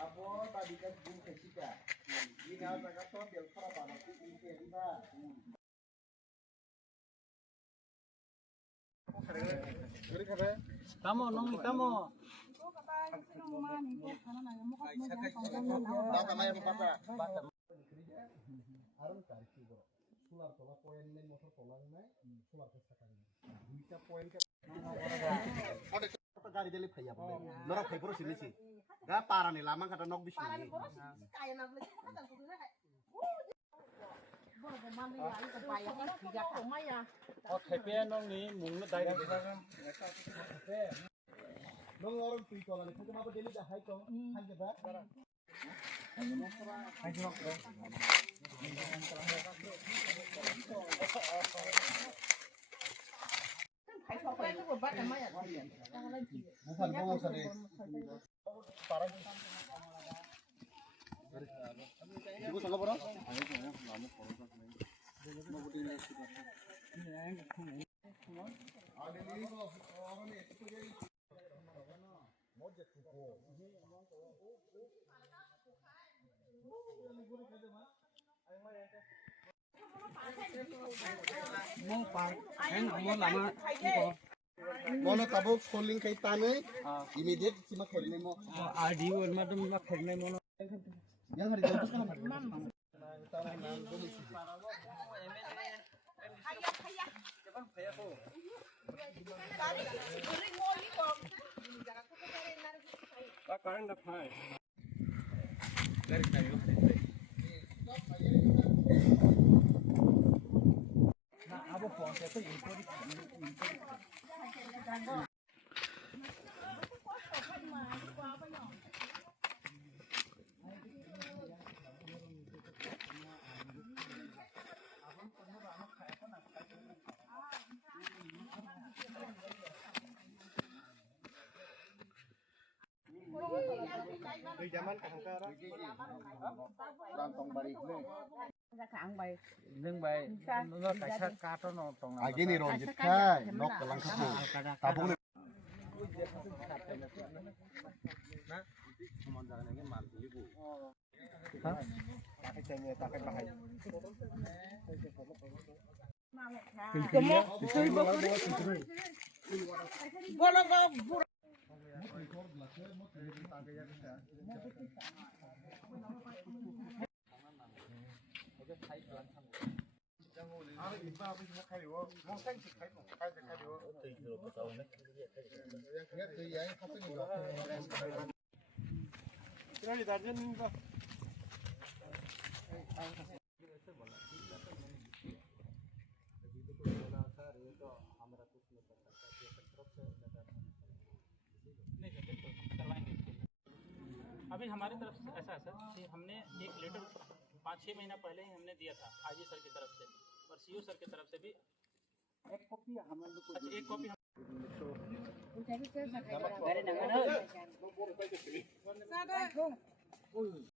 Abo tadi kan bung kesika. Ini ada kata del para pada ini dia di ba. Tamo nong tamo. Bata mai papa. Aron karki bro. Solar tola point ne motor tola nai solar ke sakang. Duita point ke गाड़ी दिले भैया बोले नरा फेपरो सिलिसी गा पारा ने लामा कटा नक बिसि पारा ने बरो काय ना बोले को तल को रे बो बो मान ले आई तो पाया बिगा तो माया ओ थेपे नong नि मुंनो दाइरेक्ट थेपे नों और तुई तोला ने खजे माबो दिले हाय तो खाजे बा खाजे no bukan kamu sendiri. Ibu sangat berapa? Mono tabuk scrolling kay tanay immediate si makhel mo आदि वर मा दम मा फेरनाय mono yang hari itu kan का कारण रखा है ना अब फोन से तो इनको zaman angkara rantong balik ne nâng bài nó phải sát cá cho nó tòng nào agi ni ronjit khai nok kalang khapu tabung ne pakai cengnya pakai bahay अभी हमारी तरफ से ऐसा है सर कि हमने एक लेटर 5-6 महीना पहले ही हमने दिया था आईजी सर की तरफ से और सीओ सर की तरफ से भी एक कॉपी हम लोग को अच्छा एक कॉपी नमक